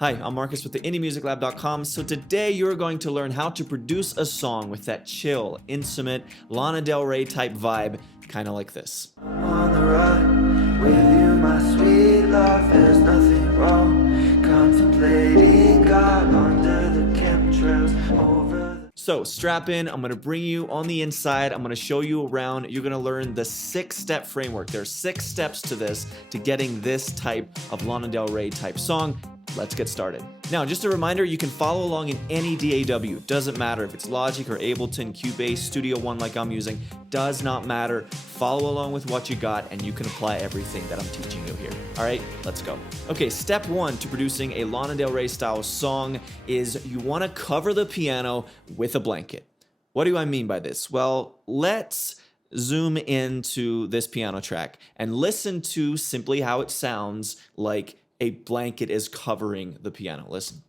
Hi, I'm Marcus with the IndieMusicLab.com. So today you're going to learn how to produce a song with that chill, intimate, Lana Del Rey type vibe, kind of like this. On the run with you, my sweet love, there's nothing wrong. Contemplating God under the chemtrails over the... So strap in, I'm gonna bring you on the inside, I'm gonna show you around, you're gonna learn the 6-step framework. There are 6 steps to this, to getting this type of Lana Del Rey type song. Let's get started. Now, just a reminder, you can follow along in any DAW. Doesn't matter if it's Logic or Ableton, Cubase, Studio One like I'm using, does not matter. Follow along with what you got and you can apply everything that I'm teaching you here. All right, let's go. Okay, step 1 to producing a Lana Del Rey style song is you wanna cover the piano with a blanket. What do I mean by this? Well, let's zoom into this piano track and listen to simply how it sounds like a blanket is covering the piano. Listen.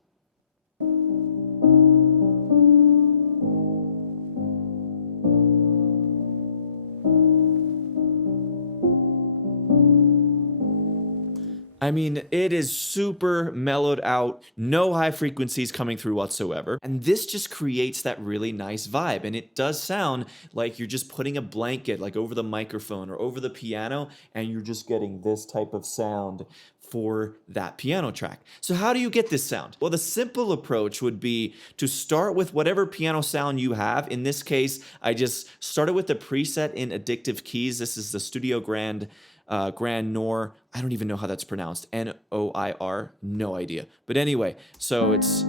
I mean, it is super mellowed out, no high frequencies coming through whatsoever. And this just creates that really nice vibe. And it does sound like you're just putting a blanket like over the microphone or over the piano, and you're just getting this type of sound for that piano track. So how do you get this sound? Well, the simple approach would be to start with whatever piano sound you have. In this case, I just started with the preset in Addictive Keys. This is the Studio Grand Noir. I don't even know how that's pronounced. N-O-I-R, no idea. But anyway, so it's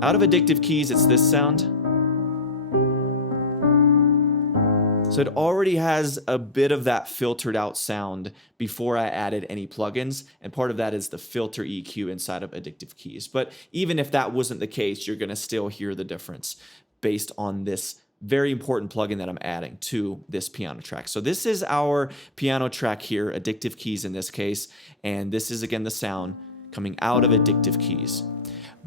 out of Addictive Keys, it's this sound. So it already has a bit of that filtered out sound before I added any plugins, and part of that is the filter EQ inside of Addictive Keys. But even if that wasn't the case, you're gonna still hear the difference based on this very important plugin that I'm adding to this piano track. So this is our piano track here, Addictive Keys in this case, and this is again the sound coming out of Addictive Keys.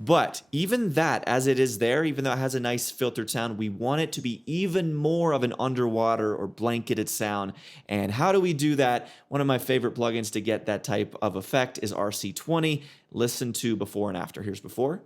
But even that, as it is there, even though it has a nice filtered sound, we want it to be even more of an underwater or blanketed sound. And how do we do that? One of my favorite plugins to get that type of effect is RC20. Listen to before and after. Here's before.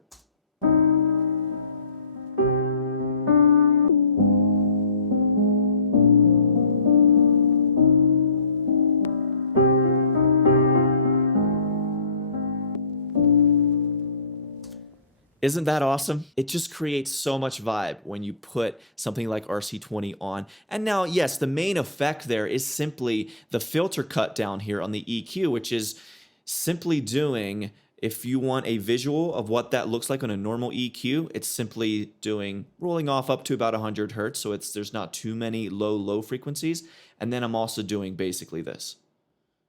Isn't that awesome? It just creates so much vibe when you put something like RC20 on. And now, yes, the main effect there is simply the filter cut down here on the EQ, which is simply doing, if you want a visual of what that looks like on a normal EQ, it's simply doing rolling off up to about 100 hertz, so there's not too many low frequencies. And then I'm also doing basically this.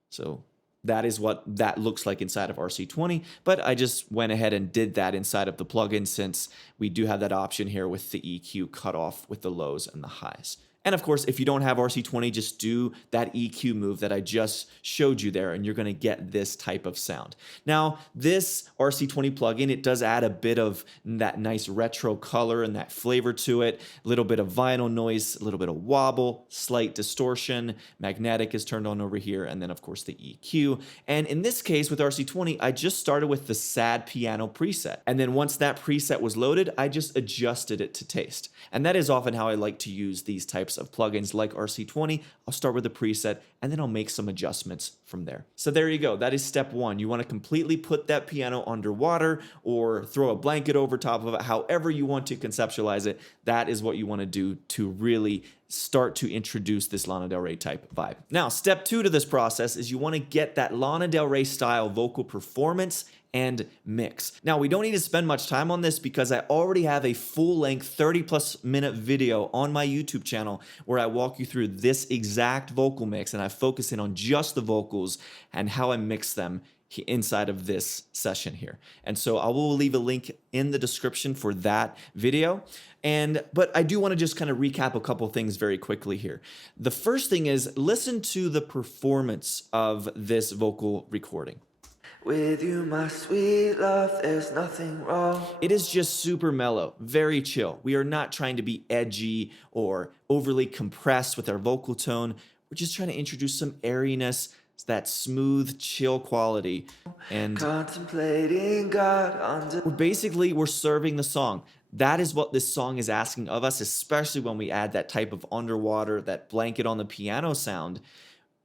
So that is what that looks like inside of RC20, but I just went ahead and did that inside of the plugin since we do have that option here with the EQ cut off with the lows and the highs. And of course, if you don't have RC20, just do that EQ move that I just showed you there, and you're gonna get this type of sound. Now, this RC20 plugin, it does add a bit of that nice retro color and that flavor to it, a little bit of vinyl noise, a little bit of wobble, slight distortion, magnetic is turned on over here, and then of course the EQ. And in this case with RC20, I just started with the sad piano preset. And then once that preset was loaded, I just adjusted it to taste. And that is often how I like to use these types of plugins like RC20. I'll start with a preset and then I'll make some adjustments from there. So there you go. That is step 1. You want to completely put that piano underwater or throw a blanket over top of it, however you want to conceptualize it. That is what you want to do to really start to introduce this Lana Del Rey type vibe. Now, step 2 to this process is you want to get that Lana Del Rey style vocal performance and mix. Now, we don't need to spend much time on this because I already have a full-length 30+ minute video on my YouTube channel where I walk you through this exact vocal mix and I focus in on just the vocals and how I mix them inside of this session here. And so I will leave a link in the description for that video. But I do want to just kind of recap a couple things very quickly here. The first thing is listen to the performance of this vocal recording. With you, my sweet love, there's nothing wrong. It is just super mellow, very chill. We are not trying to be edgy or overly compressed with our vocal tone. We're just trying to introduce some airiness, It's that smooth, chill quality. And contemplating God under. we're serving the song. That is what this song is asking of us, especially when we add that type of underwater, that blanket on the piano sound.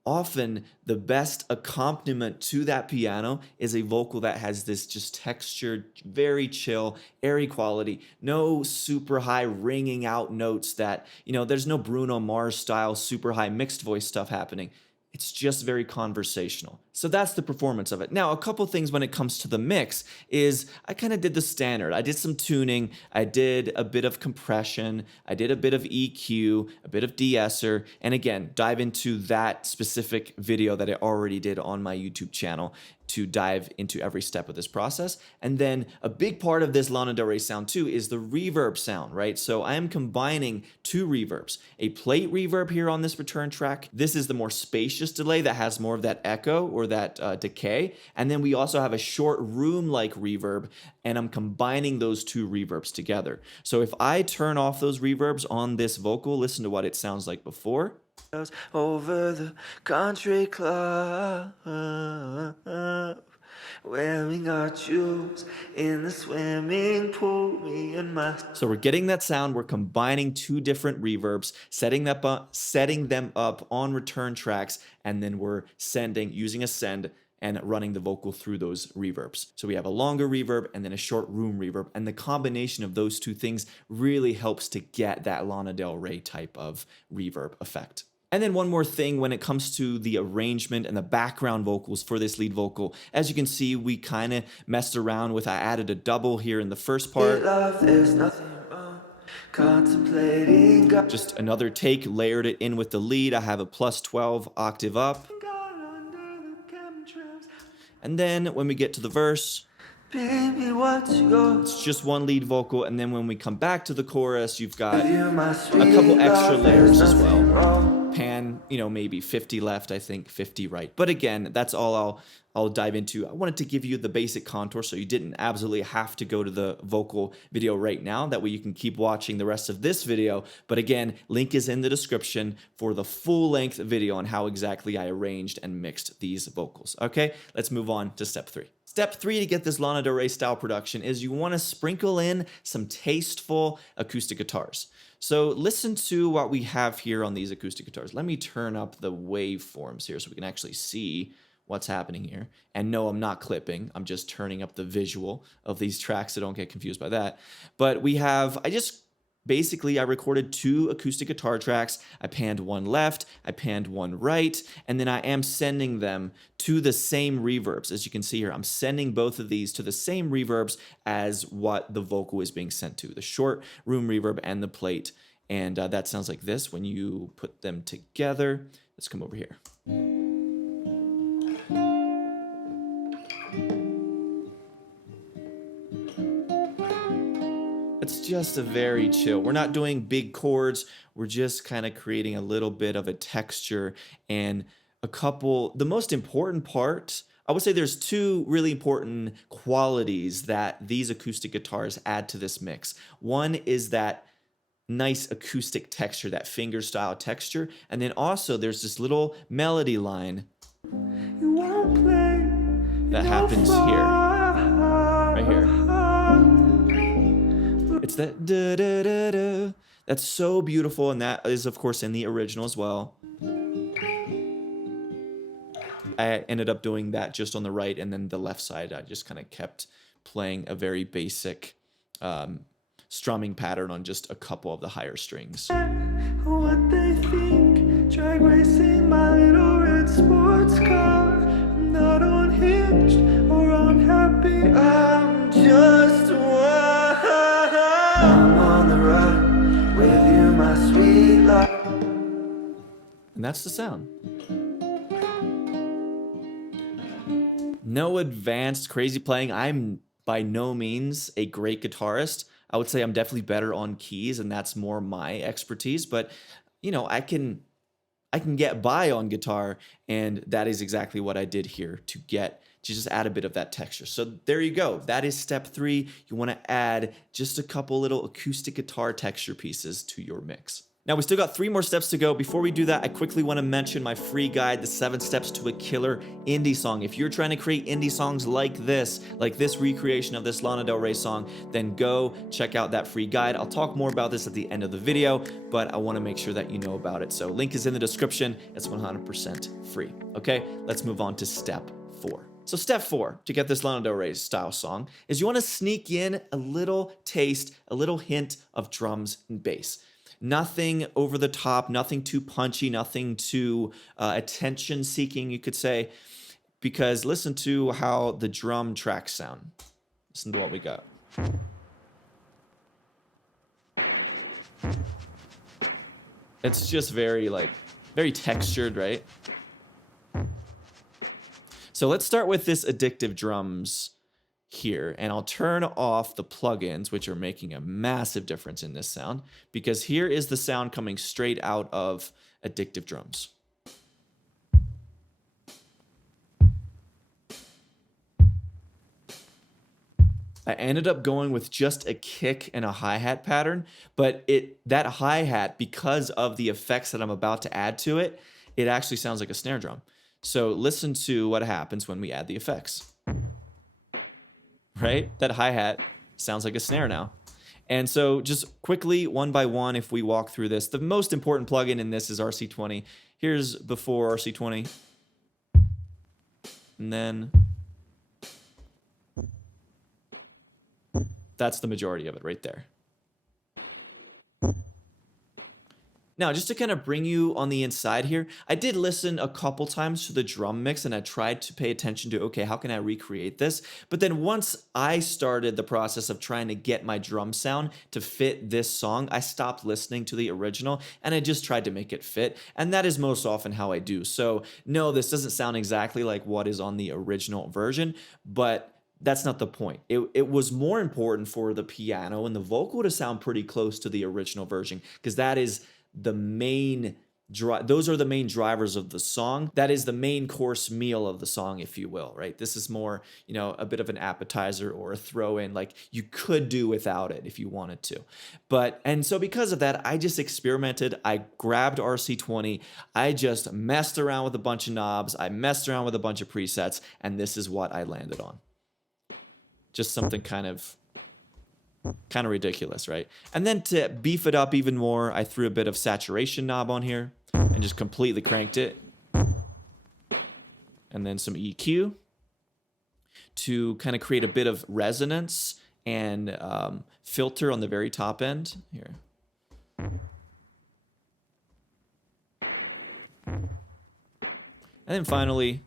Often the best accompaniment to that piano is a vocal that has this just textured, very chill, airy quality. No super high ringing out notes that, there's no Bruno Mars style super high mixed voice stuff happening. It's just very conversational. So that's the performance of it. Now, a couple things when it comes to the mix is I kind of did the standard. I did some tuning. I did a bit of compression. I did a bit of EQ, a bit of de-esser, and again, dive into that specific video that I already did on my YouTube channel to dive into every step of this process. And then a big part of this Lana Del Rey sound too is the reverb sound, right? So I am combining two reverbs, a plate reverb here on this return track. This is the more spacious delay that has more of that echo or that decay. And then we also have a short room-like reverb, and I'm combining those two reverbs together. So if I turn off those reverbs on this vocal, listen to what it sounds like before. Over the country club, wearing our jewels in the swimming pool, me and my. So we're getting that sound, we're combining two different reverbs, setting them up on return tracks, and then we're using a send and running the vocal through those reverbs. So we have a longer reverb and then a short room reverb, and the combination of those two things really helps to get that Lana Del Rey type of reverb effect. And then one more thing when it comes to the arrangement and the background vocals for this lead vocal. As you can see, we kind of messed around with, I added a double here in the first part. Love, there's nothing wrong. Contemplating God. Just another take, layered it in with the lead. I have a +12 octave up. And then when we get to the verse, baby, what's yours? it's just one lead vocal, and then when we come back to the chorus, you've got You, my a sweet couple extra love, layers there's as well. nothing wrong. Pan, maybe 50 left, I think 50 right. But again, that's all I'll dive into. I wanted to give you the basic contour so you didn't absolutely have to go to the vocal video right now. That way you can keep watching the rest of this video. But again, link is in the description for the full-length video on how exactly I arranged and mixed these vocals. Okay, let's move on to step 3. Step 3 to get this Lana Del Rey style production is you want to sprinkle in some tasteful acoustic guitars. So listen to what we have here on these acoustic guitars. Let me turn up the waveforms here so we can actually see what's happening here. And no, I'm not clipping. I'm just turning up the visual of these tracks, so don't get confused by that. But we have, I recorded 2 acoustic guitar tracks. I panned one left, I panned one right, and then I am sending them to the same reverbs. As you can see here, I'm sending both of these to the same reverbs as what the vocal is being sent to, the short room reverb and the plate. And that sounds like this when you put them together. Let's come over here. It's just a very chill. We're not doing big chords. We're just kind of creating a little bit of a texture and the most important part, I would say there's 2 really important qualities that these acoustic guitars add to this mix. One is that nice acoustic texture, that finger style texture. And then also there's this little melody line that happens here, right here. It's that da da da da. That's so beautiful, and that is of course in the original as well. I ended up doing that just on the right, and then the left side I just kind of kept playing a very basic strumming pattern on just a couple of the higher strings. What they think, drag racing my little red sports car. I'm not unhinged or unhappy, I'm just one. I'm on the run with you, my sweet love. And that's the sound. No advanced crazy playing. I'm by no means a great guitarist. I would say I'm definitely better on keys, and that's more my expertise. But I can get by on guitar, and that is exactly what I did here to just add a bit of that texture. So there you go. That is step 3. You want to add just a couple little acoustic guitar texture pieces to your mix. Now we still got 3 more steps to go. Before we do that, I quickly want to mention my free guide, the 7 steps to a killer indie song. If you're trying to create indie songs like this recreation of this Lana Del Rey song, then go check out that free guide. I'll talk more about this at the end of the video, but I want to make sure that you know about it. So link is in the description. It's 100% free. Okay, let's move on to step 4. So step 4 to get this Lana Del Rey style song is you want to sneak in a little taste, a little hint of drums and bass. Nothing over the top, nothing too punchy, nothing too attention seeking, you could say, because listen to how the drum tracks sound. Listen to what we got. It's just very textured, right? So let's start with this addictive drums here, and I'll turn off the plugins, which are making a massive difference in this sound, because here is the sound coming straight out of addictive drums. I ended up going with just a kick and a hi-hat pattern, but that hi-hat, because of the effects that I'm about to add to it, it actually sounds like a snare drum. So listen to what happens when we add the effects. Right? That hi-hat sounds like a snare now. And so just quickly, one by one, if we walk through this, the most important plugin in this is RC20. Here's before RC20. And then that's the majority of it right there. Now, just to kind of bring you on the inside here, I did listen a couple times to the drum mix and I tried to pay attention to, okay, how can I recreate this? But then once I started the process of trying to get my drum sound to fit this song, I stopped listening to the original and I just tried to make it fit. And that is most often how I do. So no, this doesn't sound exactly like what is on the original version, but that's not the point. It was more important for the piano and the vocal to sound pretty close to the original version, because that is the main those are the main drivers of the song. That is the main course meal of the song, if you will, right? This is more, a bit of an appetizer or a throw in, like you could do without it if you wanted to. And so because of that, I just experimented. I grabbed RC20. I just messed around with a bunch of knobs. I messed around with a bunch of presets, and this is what I landed on. Just something kind of ridiculous, right? And then to beef it up even more, I threw a bit of saturation knob on here and just completely cranked it. And then some EQ to kind of create a bit of resonance and filter on the very top end here. And then finally,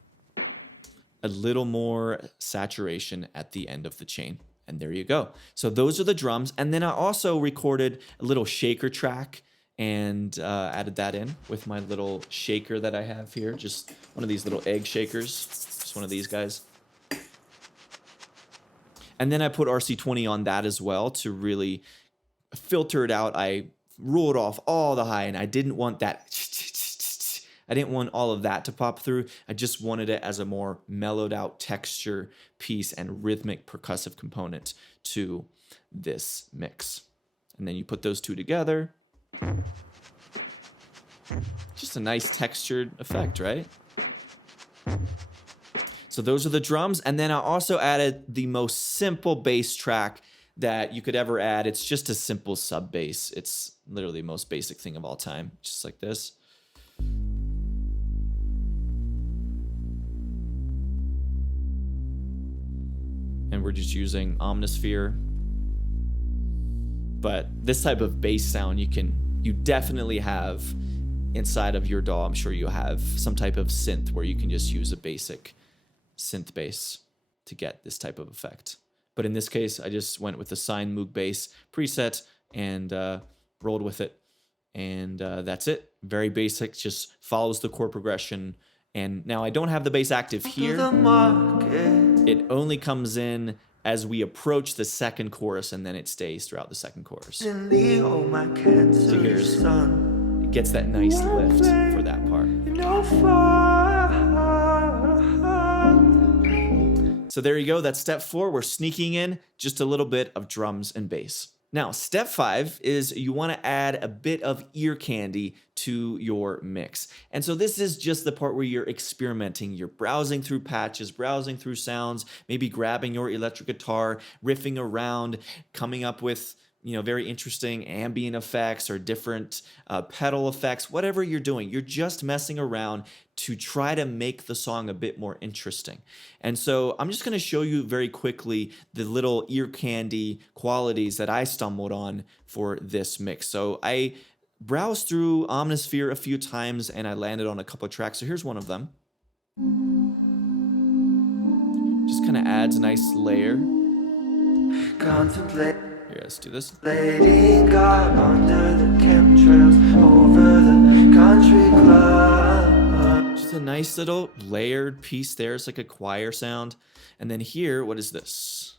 a little more saturation at the end of the chain. And there you go. So those are the drums. And then I also recorded a little shaker track and added that in with my little shaker that I have here. Just one of these little egg shakers. Just one of these guys. And then I put RC20 on that as well to really filter it out. I ruled off all the high, and I didn't want that. I didn't want all of that to pop through. I just wanted it as a more mellowed out texture piece and rhythmic percussive component to this mix. And then you put those two together. Just a nice textured effect, right? So those are the drums. And then I also added the most simple bass track that you could ever add. It's just a simple sub bass. It's literally the most basic thing of all time, just like this. And we're just using Omnisphere. But this type of bass sound you definitely have inside of your DAW. I'm sure you have some type of synth where you can just use a basic synth bass to get this type of effect. But in this case, I just went with the Sine Moog bass preset and rolled with it. And that's it. Very basic, just follows the chord progression. And now I don't have the bass active here. It only comes in as we approach the second chorus, and then it stays throughout the second chorus. So it gets that nice lift for that part. So there you go, that's step 4. We're sneaking in just a little bit of drums and bass. Now, step 5 is you want to add a bit of ear candy to your mix. And so this is just the part where you're experimenting. You're browsing through patches, browsing through sounds, maybe grabbing your electric guitar, riffing around, coming up with very interesting ambient effects or different pedal effects, whatever you're doing. You're just messing around to try to make the song a bit more interesting. And so I'm just going to show you very quickly the little ear candy qualities that I stumbled on for this mix. So I browsed through Omnisphere a few times and I landed on a couple of tracks. So here's one of them. Just kind of adds a nice layer. Contemplate. Here, let's do this. Lady got under the chemtrails over the country club. Just a nice little layered piece there. It's like a choir sound. And then here, what is this?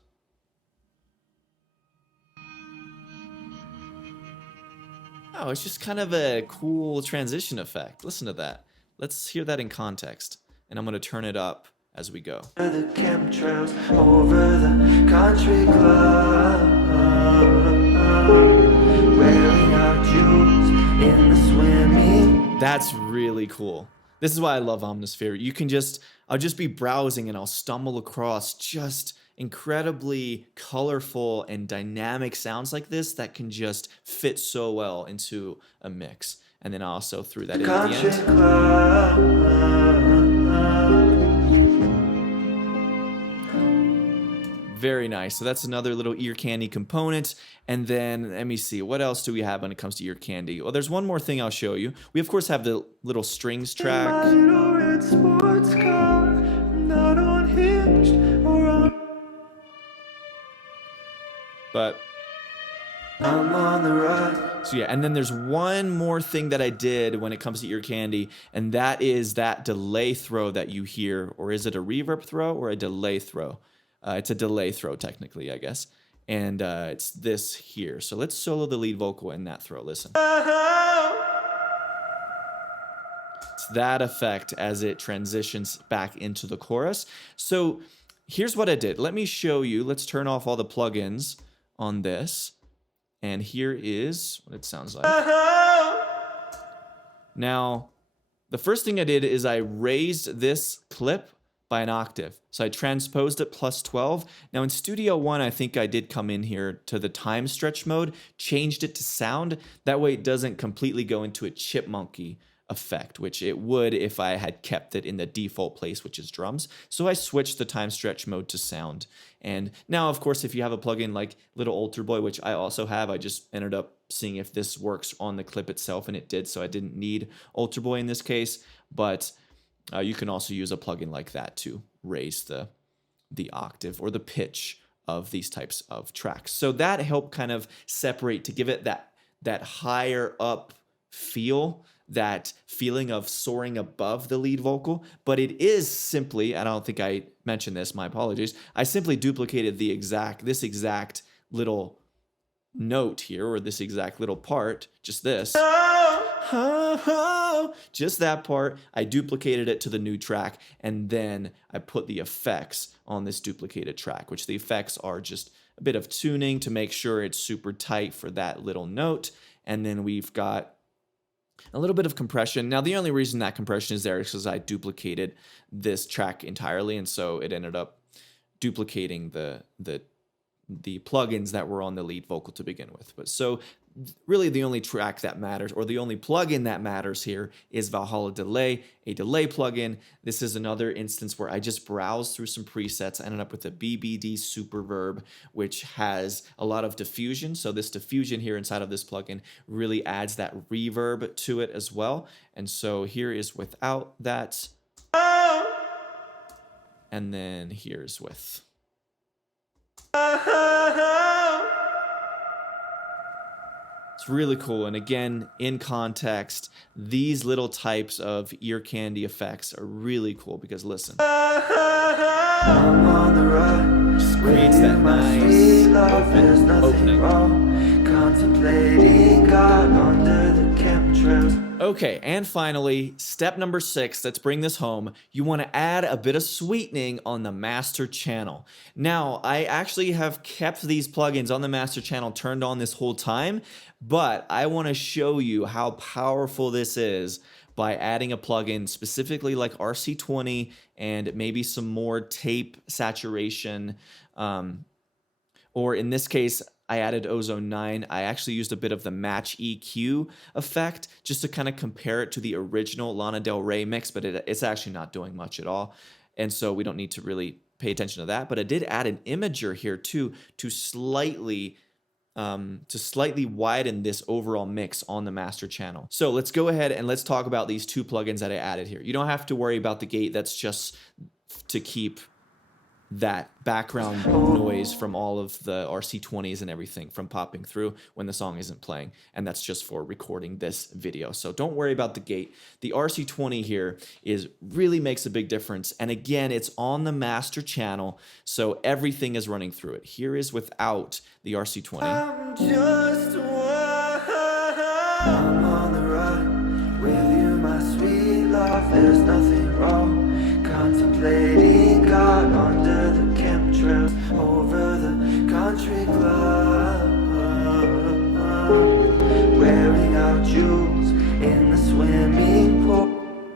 Oh, it's just kind of a cool transition effect. Listen to that. Let's hear that in context. And I'm going to turn it up as we go. The chemtrails over the country club. Wearing our jewels in the swimming. That's really cool. This is why I love Omnisphere. I'll just be browsing and I'll stumble across just incredibly colorful and dynamic sounds like this that can just fit so well into a mix. And then I also threw that in at the end. Very nice. So that's another little ear candy component. And then let me see, what else do we have when it comes to ear candy? Well, there's one more thing I'll show you. We of course have the little strings track. But I'm on the run. so yeah, and then there's one more thing that I did when it comes to ear candy, and that is that delay throw that you hear. Or is it a reverb throw or a delay throw? It's a delay throw, technically, I guess. And it's this here. So let's solo the lead vocal in that throw. Listen. It's that effect as it transitions back into the chorus. So here's what I did. Let me show you. Let's turn off all the plugins on this. And here is what it sounds like. Now, the first thing I did is I raised this clip by an octave. So I transposed it plus 12. Now in Studio One, I think I did come in here to the time stretch mode, changed it to sound. That way it doesn't completely go into a chipmunky effect, which it would if I had kept it in the default place, which is drums. So I switched the time stretch mode to sound. And now, of course, if you have a plugin like Little Altar Boy, which I also have, I just ended up seeing if this works on the clip itself, and it did. So I didn't need Altar Boy in this case, but you can also use a plugin like that to raise the octave or the pitch of these types of tracks. So that helped kind of separate to give it that higher up feel, that feeling of soaring above the lead vocal. But it is simply, I don't think I mentioned this, my apologies, I simply duplicated this exact little note here, or this exact little part, just this. Just that part. I duplicated it to the new track, and then I put the effects on this duplicated track, which the effects are just a bit of tuning to make sure it's super tight for that little note. And then we've got a little bit of compression. Now, the only reason that compression is there is because I duplicated this track entirely, and so it ended up duplicating the plugins that were on the lead vocal to begin with. But so really the only track that matters, or the only plugin that matters here, is Valhalla Delay, a delay plugin. This is another instance where I just browsed through some presets. I ended up with a BBD Superverb, which has a lot of diffusion. So this diffusion here inside of this plugin really adds that reverb to it as well. And so here is without that. And then here's with. It's really cool. And again, in context, these little types of ear candy effects are really cool because listen. I'm on the run. Just creates that nice opening. Contemplating God under the chemtrails. Okay, and finally, step number 6, let's bring this home. You want to add a bit of sweetening on the master channel. Now, I actually have kept these plugins on the master channel turned on this whole time, but I want to show you how powerful this is by adding a plugin specifically like RC20 and maybe some more tape saturation, or in this case, I added Ozone 9. I actually used a bit of the match EQ effect just to kind of compare it to the original Lana Del Rey mix, but it's actually not doing much at all. And so we don't need to really pay attention to that. But I did add an imager here too to slightly widen this overall mix on the master channel. So let's go ahead and let's talk about these 2 plugins that I added here. You don't have to worry about the gate. That's just to keep that background noise from all of the RC20s and everything from popping through when the song isn't playing. And that's just for recording this video. So don't worry about the gate. The RC20 here really makes a big difference. And again, it's on the master channel, so everything is running through it. Here is without the RC20. I'm just I'm on the run with you, my sweet love. There's nothing wrong. Contemplating God under the chemtrails over the country club, wearing out jewels in the swimming pool.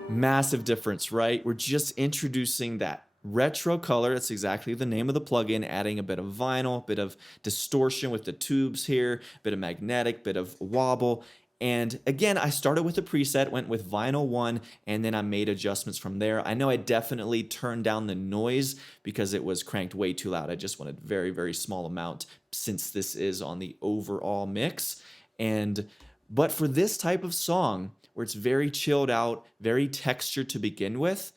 Massive difference, right? We're just introducing that retro color. That's exactly the name of the plugin, adding a bit of vinyl, bit of distortion with the tubes here, bit of magnetic, bit of wobble. And again, I started with a preset, went with vinyl 1, and then I made adjustments from there. I know I definitely turned down the noise because it was cranked way too loud. I just wanted very, very small amount since this is on the overall mix. But for this type of song, where it's very chilled out, very textured to begin with,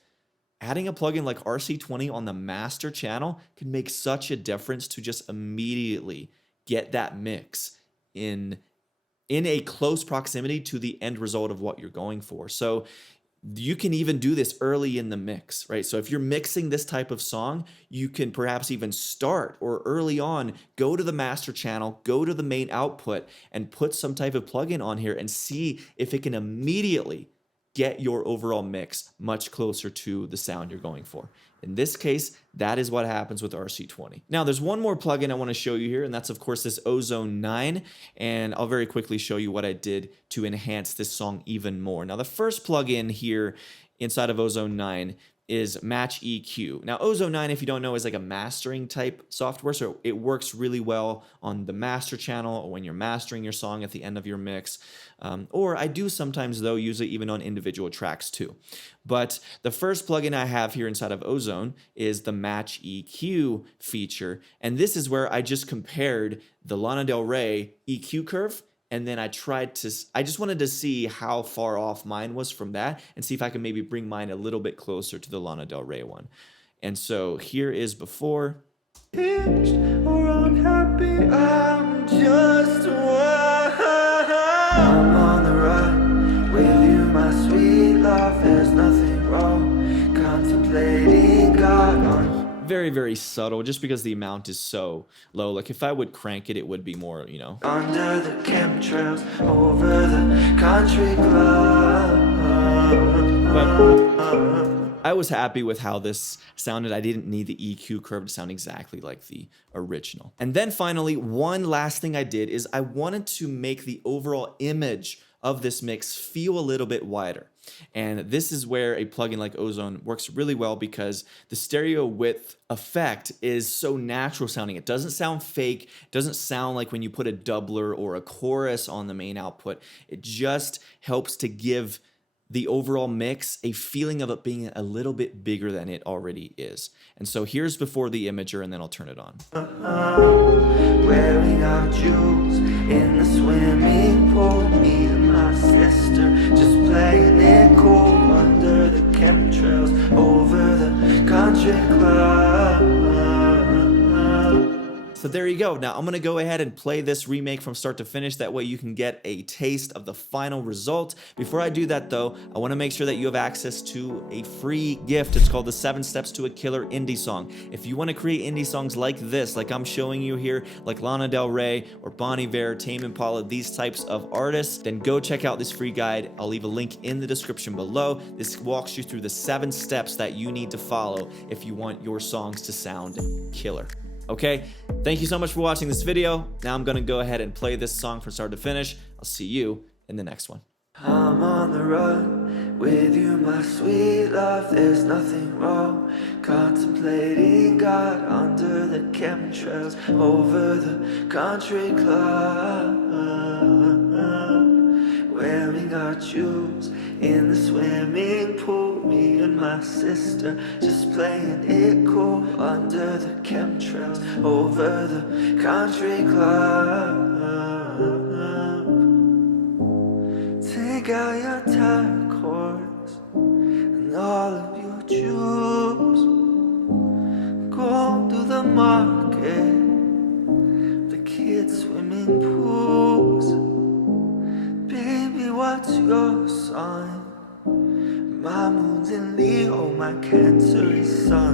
adding a plugin like RC20 on the master channel can make such a difference to just immediately get that mix in a close proximity to the end result of what you're going for. So you can even do this early in the mix, right? So if you're mixing this type of song, you can perhaps even start or early on, go to the master channel, go to the main output and put some type of plugin on here and see if it can immediately get your overall mix much closer to the sound you're going for. In this case, that is what happens with RC20. Now, there's one more plugin I want to show you here, and that's, of course, this Ozone 9, and I'll very quickly show you what I did to enhance this song even more. Now, the first plugin here inside of Ozone 9 is Match EQ. Now, Ozone 9, if you don't know, is like a mastering type software, so it works really well on the master channel or when you're mastering your song at the end of your mix. Or I do sometimes, though, use it even on individual tracks too. But the first plugin I have here inside of Ozone is the Match EQ feature, and this is where I just compared the Lana Del Rey EQ curve, and then I just wanted to see how far off mine was from that and see if I could maybe bring mine a little bit closer to the Lana Del Rey one. And so here is before. Hinged or unhappy, I'm just I'm on the run with you, my sweet love. There's nothing wrong. Contemplating God on. Very, very subtle, just because the amount is so low. Like if I would crank it, it would be more, you know. Under the chemtrails, over the country club. But I was happy with how this sounded. I didn't need the EQ curve to sound exactly like the original. And then finally, one last thing I did is I wanted to make the overall image of this mix feel a little bit wider. And this is where a plugin like Ozone works really well because the stereo width effect is so natural sounding. It doesn't sound fake. It doesn't sound like when you put a doubler or a chorus on the main output. It just helps to give the overall mix a feeling of it being a little bit bigger than it already is. And so here's before the imager, and then I'll turn it on. Wearing our jewels in the swimming pool, me and my sister just playing it cool under the chemtrails over the country club. So there you go. Now I'm going to go ahead and play this remake from start to finish. That way you can get a taste of the final result. Before I do that though, I want to make sure that you have access to a free gift. It's called the 7 Steps to a Killer Indie Song. If you want to create indie songs like this, like I'm showing you here, like Lana Del Rey or Bon Iver, Tame Impala, these types of artists, then go check out this free guide. I'll leave a link in the description below. This walks you through the 7 steps that you need to follow if you want your songs to sound killer. Okay, thank you so much for watching this video. Now I'm gonna go ahead and play this song from start to finish. I'll see you in the next one. I'm on the run with you, my sweet love. There's nothing wrong. Contemplating God under the chemtrails over the country club. Wearing our jewels in the swimming pool. Me and my sister just playing it cool under the chemtrails over the country club. Take out your turquoise and all of your jewels. Go to the market, the kids' swimming pools. Baby, what's your sign? My moon's in Leo, my Cancer is Sun.